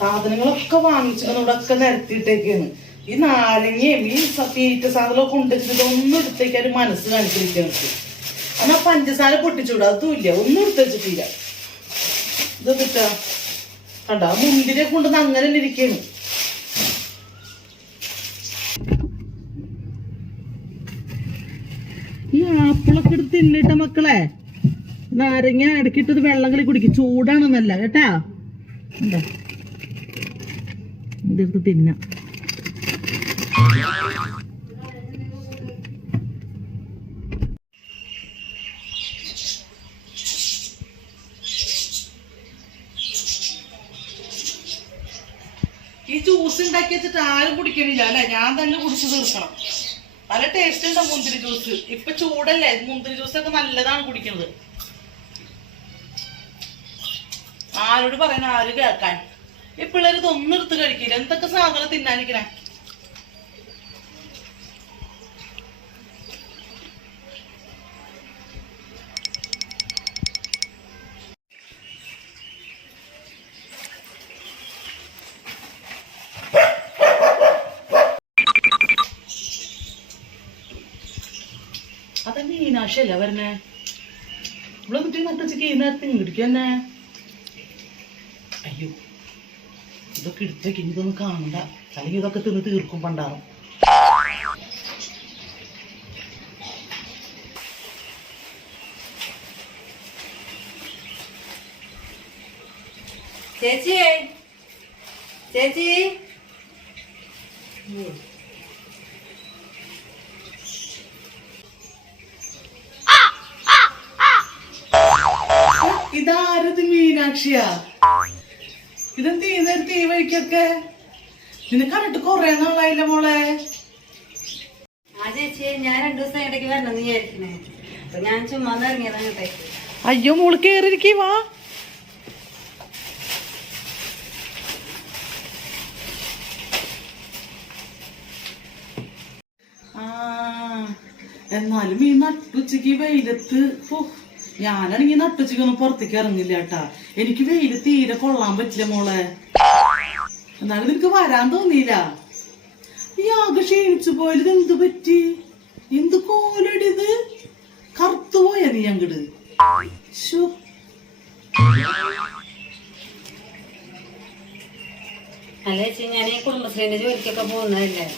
സാധനങ്ങളൊക്കെ വാങ്ങിച്ചിട്ട് ഇവിടെ ഒക്കെ നിരത്തിയിട്ടേക്കാണ്. ഈ നാരങ്ങയും ഈ തീറ്റ സാധനങ്ങളൊക്കെ കൊണ്ടുവച്ചിട്ട് ഒന്നും എടുത്തേക്കാൻ ഒരു മനസ്സ് കാണിച്ചിരിക്കണം. എന്നാ പഞ്ചസാര പൊട്ടിച്ചൂടാ, അതും ഇല്ല, ഒന്നും എടുത്ത് വെച്ചിട്ടില്ല. ഇത് കിട്ടാ കണ്ട മുന്തിരിയെ കൊണ്ടുവന്ന് അങ്ങനെ തന്നെ ഇരിക്കാണ്. ഈ ആപ്പിളൊക്കെ എടുത്ത് തിന്നിട്ട മക്കളെ. നാരങ്ങ ഇടക്കിട്ടത് വെള്ളം കളി കുടിക്കും, ചൂടാണെന്നല്ല കേട്ടാ. എന്താ ഇതെടുത്ത് തിന്ന. ഈ ജ്യൂസ് ഉണ്ടാക്കി വെച്ചിട്ട് ആരും കുടിക്കണില്ല അല്ലെ, ഞാൻ തന്നെ കുടിച്ചു തീർക്കണം. നല്ല ടേസ്റ്റ് ഉണ്ടാവും മുന്തിരി ജ്യൂസ്. ഇപ്പൊ ചൂടല്ലേ, മുന്തിരി ജ്യൂസൊക്കെ നല്ലതാണ് കുടിക്കുന്നത്. ആരോട് പറയാൻ, ആര് കേൾക്കാൻ. ഈ പിള്ളേർ ഇതൊന്നും എടുത്ത് കഴിക്കില്ല. എന്തൊക്കെ സാധനം തിന്നാനിക്കണേ. അതെന്നെ ഈ നാശല്ല വരണേ. ഇവിടെ കുട്ടി നട്ടുവെച്ചക്ക് ഈ നേരത്തെ ഇങ്ങടിക്ക് തന്നെ. അയ്യോ ഇതൊക്കെ എടുത്തേക്ക് ഇതൊന്നും കാണണ്ട, അല്ലെങ്കിൽ ഇതൊക്കെ തിന്ന് തീർക്കും പണ്ടാറും. ചേച്ചി ചേച്ചി ഇതാരത്? മീനാക്ഷിയാ? ഇതെന്ത് ഈ നേരത്തെ ഈ വഴിക്കൊക്കെ? നിന്നെ കണ്ടിട്ട് കൊറേ നാളായില്ല മോളെ. ആ ചേച്ചി ഞാൻ 2 ദിവസം ഇടയ്ക്ക് വരണമെന്ന് വിചാരിക്കണേ. അപ്പൊ ഞാൻ ചുമ്മാ ഇറങ്ങിയതാണ് കേട്ടേക്ക്. അയ്യോ മോള് കേറിയിരിക്കേ, വാ. എന്നാലും ഈ നട്ടുച്ചക്ക് വെയിലത്ത് ഞാനാണെങ്കിൽ നട്ടുച്ചക്കൊന്നും പുറത്തേക്ക് ഇറങ്ങില്ല കേട്ടാ. എനിക്ക് വെയില് തീരെ കൊള്ളാൻ പറ്റില്ല മോളെ. എന്നാലും നിനക്ക് വരാൻ തോന്നിയില്ല. ഈ ആകെ ക്ഷീണിച്ചു പോയത് എന്ത് പറ്റി? എന്ത് കോലടിത്? കറുത്തു പോയ നീ അങ്ങട്. അല്ല ചേച്ചി, ഞാൻ ഈ കുടുംബശ്രീന്റെ ജോലിക്കൊക്കെ പോകുന്നതല്ലേ.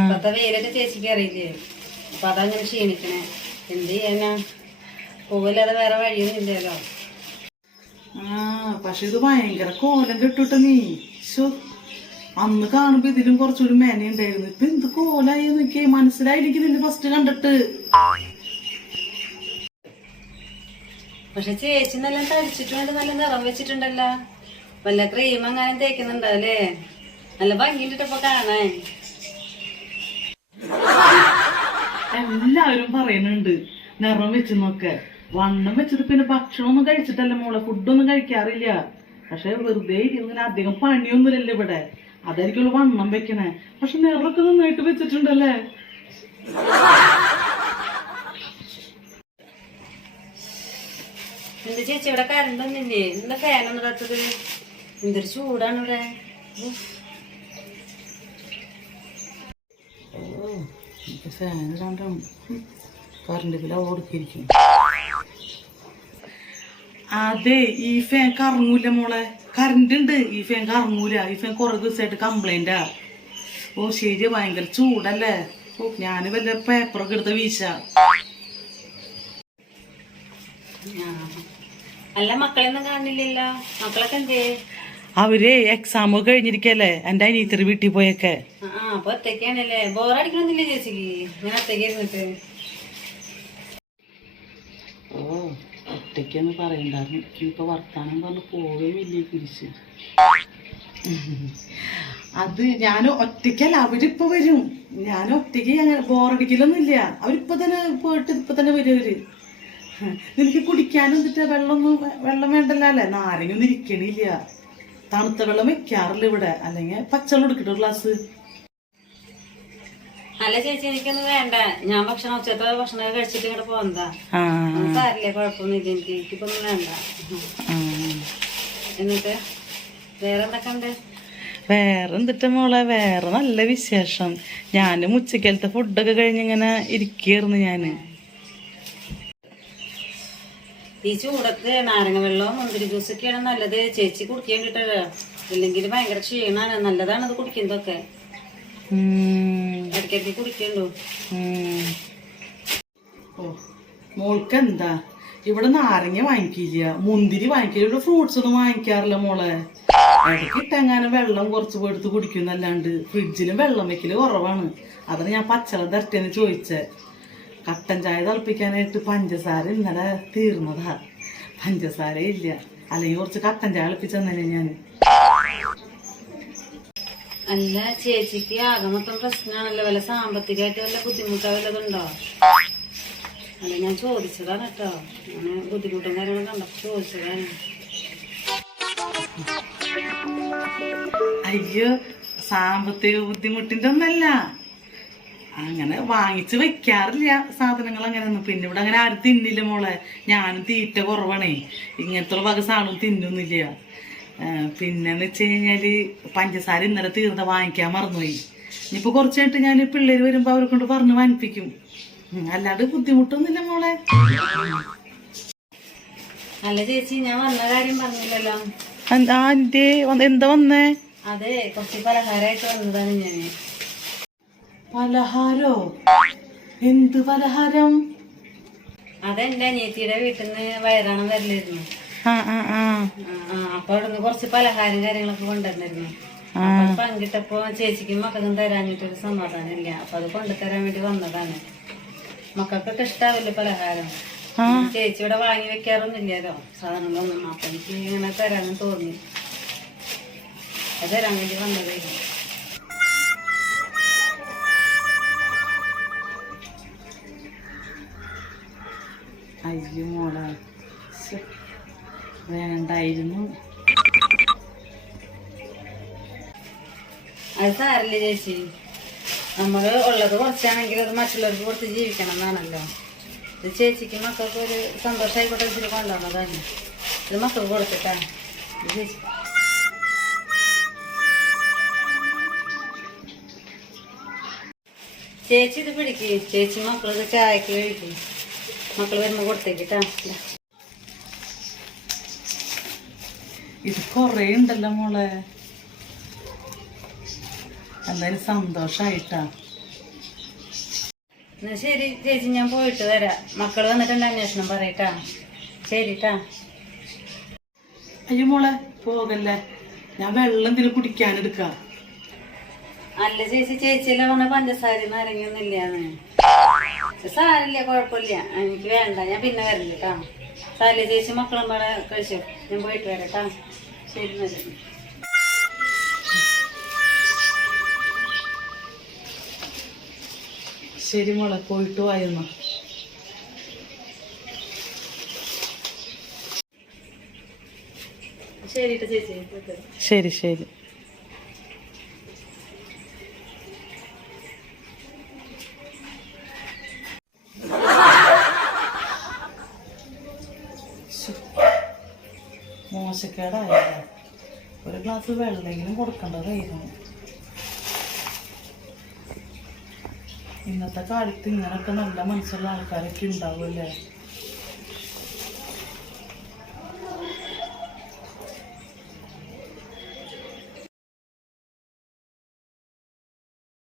ഇപ്പത്തെ വെയിലൊക്കെ ചേച്ചിക്ക് അറിയില്ലേ. അപ്പൊ അതങ്ങനെ ക്ഷീണിക്കണേ. എന്ത് ചെയ്യാനാ, പോവില്ലാതെ വേറെ വഴിയൊന്നും ഇല്ലല്ലോ. പക്ഷെ ഇത് ഭയങ്കര കോലം കെട്ടുട്ട നീ. അന്ന് കാണുമ്പോ ഇതിലും കുറച്ചുകൂടി മേന ഉണ്ടായിരുന്നു. ഇപ്പൊ എന്ത് കോലായി നോക്കിയേ. മനസ്സിലായിരിക്കും നിന്റെ ഫസ്റ്റ് കണ്ടിട്ട്. പക്ഷെ ചേച്ചി നല്ല തടിച്ചിട്ടുണ്ട്, നല്ല നിറം വെച്ചിട്ടുണ്ടല്ലോ. വല്ല ക്രീം അങ്ങനെ തേക്കുന്നുണ്ടല്ലേ. നല്ല ഭംഗിയിട്ടിട്ടപ്പോ കാണാൻ. എല്ലാവരും പറയുന്നുണ്ട് നിറം വെച്ചെന്നൊക്കെ. വണ്ണം വെച്ചത് പിന്നെ ഭക്ഷണമൊന്നും കഴിച്ചിട്ടല്ല മോളെ, ഫുഡൊന്നും കഴിക്കാറില്ല. പക്ഷെ വെറുതെ ഇരുന്നില്ല, അധികം പണിയൊന്നുമില്ലല്ലോ ഇവിടെ, അതായിരിക്കും വണ്ണം വെക്കണേ. പക്ഷെ നിറമൊക്കെ നന്നായിട്ട് വെച്ചിട്ടുണ്ടല്ലേ. എന്ത് ചേച്ചി ഇവിടെ കറണ്ട് ഒന്നില്ലേ? എന്താ ഫാനൊന്നും ഇടാത്തത്? എന്തൊരു ചൂടാണ് ഇവിടെ. ഫാൻ ഇടാണ്ടാണ് കറണ്ട് ബില്ല് കൊടുക്കിരിക്കും. അതെ, ഈ ഫാൻ കറങ്ങൂല മോളെ. കറണ്ട് ഉണ്ട്, ഈ ഫാൻ കറങ്ങൂല. ഈ ഫാൻ കുറെ ദിവസമായിട്ട് കംപ്ലൈന്റാ. ശരി, ഭയങ്കര ചൂടല്ലേ. ഞാന് വല്ല പേപ്പറൊക്കെ എടുത്ത് വീശ. അല്ല മക്കളെയൊന്നും കാണില്ലല്ലോ. മക്കളൊക്കെ എന്തേ? അവര് എക്സാം കഴിഞ്ഞിരിക്കല്ലേ, എന്റെ അനിയത്തിയുടെ വീട്ടിൽ പോയൊക്കെ. അപ്പൊ ഒറ്റയ്ക്കാണല്ലേ. ബോറടിക്കണമെന്നില്ലേ ചേച്ചിക്ക് ഞാൻ ഒറ്റയ്ക്ക് ഇരുന്നിട്ട്? ഒറ്റയ്ക്കെന്ന് പറയണ്ടായിരുന്നു. ഇപ്പൊ വർത്താനം പറഞ്ഞ് പോവുകയുമില്ലേ തിരിച്ച്. അത് ഞാൻ ഒറ്റയ്ക്കല്ല, അവരിപ്പൊ വരും. ഞാൻ ഒറ്റയ്ക്ക് ബോറടിക്കലൊന്നുമില്ല. അവരിപ്പൊ തന്നെ പോയിട്ട് ഇപ്പൊ തന്നെ വരും അവര്. നിനക്ക് കുടിക്കാനും എന്നിട്ട് വെള്ളം വേണ്ടല്ലോ അല്ലേ? നാരങ്ങൊന്നും ഇരിക്കണില്ല. തണുത്ത വെള്ളം വെക്കാറില്ല ഇവിടെ, അല്ലെങ്കിൽ പച്ചവെള്ളം എടുക്കട്ടോ ഗ്ലാസ്. അല്ല ചേച്ചി, എനിക്കൊന്നും വേണ്ട. ഞാൻ ഉച്ചത്തെ ഭക്ഷണം കഴിച്ചിട്ട് ഇങ്ങോട്ട് പോകുന്നതാ. സാരില്ലേ, കുഴപ്പമൊന്നുമില്ല. എനിക്കിപ്പൊന്നും വേണ്ട. എന്നിട്ട് വേറെ എന്തൊക്കെ ഉണ്ട്? വേറെ എന്തിട്ട മോളെ, വേറെ നല്ല വിശേഷം. ഞാനും ഉച്ചക്കലത്തെ ഫുഡൊക്കെ കഴിഞ്ഞിങ്ങനെ ഇരിക്കുകയായിരുന്നു ഞാന്. ഈ ചൂടത്ത് നാരങ്ങ വെള്ളവും മുന്തിരി ജ്യൂസൊക്കെയാണ് നല്ലത്. ചേച്ചി കുടിക്കാൻ കിട്ടല്ലോ, ഇല്ലെങ്കിൽ ഭയങ്കര ക്ഷീണാണ്. നല്ലതാണ് അത് കുടിക്കുന്നതൊക്കെ, ഇടയ്ക്കിടയ്ക്ക് കുടിക്കണ്ടോ. ഓ മോൾക്ക് എന്താ ഇവിടെ നാരങ്ങ വാങ്ങിക്കില്ല, മുന്തിരി വാങ്ങിക്കില്ല, ഇവിടെ ഫ്രൂട്ട്സ് ഒന്നും വാങ്ങിക്കാറില്ല മോളെ. ഇടയ്ക്കിട്ടെങ്ങാനും വെള്ളം കുറച്ച് പോയെടുത്ത് കുടിക്കുന്നല്ലാണ്ട് ഫ്രിഡ്ജിലും വെള്ളം വെക്കല് കുറവാണ്. അതാണ് ഞാൻ പച്ചവെള്ളം തരട്ടെന്ന് ചോദിച്ചേ. കട്ടൻ ചായ തിളപ്പിക്കാനായിട്ട് പഞ്ചസാര ഇന്നലെ തീർന്നതാ, പഞ്ചസാര ഇല്ല. അല്ലെങ്കിൽ കുറച്ച് കട്ടൻ ചായ തിളപ്പിച്ചു തന്നെ ഞാൻ. അല്ല ചേച്ചിക്ക് ആകെ മൊത്തം പ്രശ്നമാണല്ലോ, വല്ല സാമ്പത്തികമായിട്ട് വല്ല ബുദ്ധിമുട്ടോ വല്ലതുണ്ടോ? അല്ല ഞാൻ ചോദിച്ചതാണ് കേട്ടോ, ഞാൻ ബുദ്ധിമുട്ടും കാര്യങ്ങളും കണ്ടപ്പോ ചോദിച്ചതാണ്. അയ്യോ സാമ്പത്തിക ബുദ്ധിമുട്ടിന്റെ ഒന്നല്ല, അങ്ങനെ വാങ്ങിച്ച് വെക്കാറില്ല സാധനങ്ങൾ അങ്ങനെയൊന്നും. പിന്നെ ഇവിടെ അങ്ങനെ ആരും തിന്നില്ല മോളെ, ഞാനും തീറ്റ കുറവാണേ, ഇങ്ങനത്തെ വക സാധനം തിന്നൊന്നുമില്ല. പിന്നെന്ന് വെച്ച് കഴിഞ്ഞാല് പഞ്ചസാര ഇന്നലെ തീർന്ന വാങ്ങിക്കാൻ മറന്നുപോയി. ഇനിയിപ്പോ കുറച്ച് കഴിഞ്ഞിട്ട് ഞാൻ പിള്ളേര് വരുമ്പോ അവരെ കൊണ്ട് പറഞ്ഞ് വാങ്ങിപ്പിക്കും. അല്ലാണ്ട് ബുദ്ധിമുട്ടൊന്നുമില്ല മോളെ. അല്ല ചേച്ചി ഞാൻ വന്ന കാര്യം പറഞ്ഞില്ലല്ലോ. എന്താ വന്നേ? അതെ കുറച്ച് പലഹാരമായിട്ട് വന്നതാണ് ഞാന്. പലഹാരോ? എന്ത് പലഹാരം? അതെന്റെ അനിയത്തിയുടെ വീട്ടിൽ നിന്ന് വയറാണം വരലായിരുന്നു. അപ്പൊ അവിടുന്ന് കുറച്ച് പലഹാരം കാര്യങ്ങളൊക്കെ കൊണ്ടുവന്നിരുന്നു. അപ്പൊ പങ്കിട്ടപ്പോ ചേച്ചിക്കും മക്കൾക്കും തരാനിട്ടൊരു സമാധാനം ഇല്ല. അപ്പൊ അത് കൊണ്ടുതരാൻ വേണ്ടി വന്നതാണ്. മക്കൾക്കൊക്കെ ഇഷ്ടാവില്ലേ പലഹാരം? ചേച്ചി ഇവിടെ വാങ്ങി വെക്കാറൊന്നുമില്ലല്ലോ സാധനങ്ങളൊന്നും. അപ്പൊ എനിക്ക് ഇങ്ങനെ തരാനും തോന്നി, അത് തരാൻ വേണ്ടി വന്നതായിരുന്നു. അയ്യോ മോളെ, വേണ്ടായിരുന്നു. അത് സാരല്ലേ ചേച്ചി, നമ്മള് ഉള്ളത് കുറച്ചാണെങ്കിൽ അത് മറ്റുള്ളവർക്ക് കൊടുത്ത് ജീവിക്കണം എന്നാണല്ലോ. ഇത് ചേച്ചിക്ക് മക്കൾക്ക് ഒരു സന്തോഷമായിക്കോട്ടെ വെച്ചിട്ട് കൊണ്ടുവന്നതാണ്. ഇത് മക്കൾക്ക് കൊടുത്തിട്ടാ. ചേച്ചി ചേച്ചി ഇത് പിടിക്ക്, ചേച്ചി മക്കളത് ചായക്ക് കഴിക്കും. മക്കൾ വരുമ്പോ കൊടുത്തേക്കിട്ടാ. ഇത് കൊറേ ഉണ്ടല്ലോ മോളെ, എന്തായാലും സന്തോഷായിട്ടാ. എന്നാ ശരി ചേച്ചി, ഞാൻ പോയിട്ട് വരാം. മക്കള് വന്നിട്ട് എന്റെ അന്വേഷണം പറയട്ടാ. ശരിട്ടാ. അയ്യോ മോളെ പോകല്ലേ, ഞാൻ വെള്ളം എന്തിനും കുടിക്കാനെടുക്കാം. അല്ല ചേച്ചി, ചേച്ചിയെല്ലാം പറഞ്ഞ പഞ്ചസാര നാരങ്ങൊന്നും ഇല്ലാന്ന്. സാരില്ല, കുഴപ്പമില്ല, എനിക്ക് വേണ്ട, ഞാൻ പിന്നെ വരണ്ട കേട്ടാ. സാരില്ല ചേച്ചി, മക്കളും പാടെ കഴിച്ചോ, ഞാൻ പോയിട്ട് വരാം. ശരി നല്ല. ശരി മോളെ, പോയിട്ട് വായുന്നു. ശരി ചേച്ചി. ശരി ശരി. മോശക്കേടായ ഒരു ഗ്ലാസ് വെള്ളമെങ്കിലും കൊടുക്കേണ്ടതായിരുന്നു. ഇന്നത്തെ കാലത്ത് ഇങ്ങനൊക്കെ നല്ല മനസ്സുള്ള ആൾക്കാരൊക്കെ ഉണ്ടാവുമല്ലേ.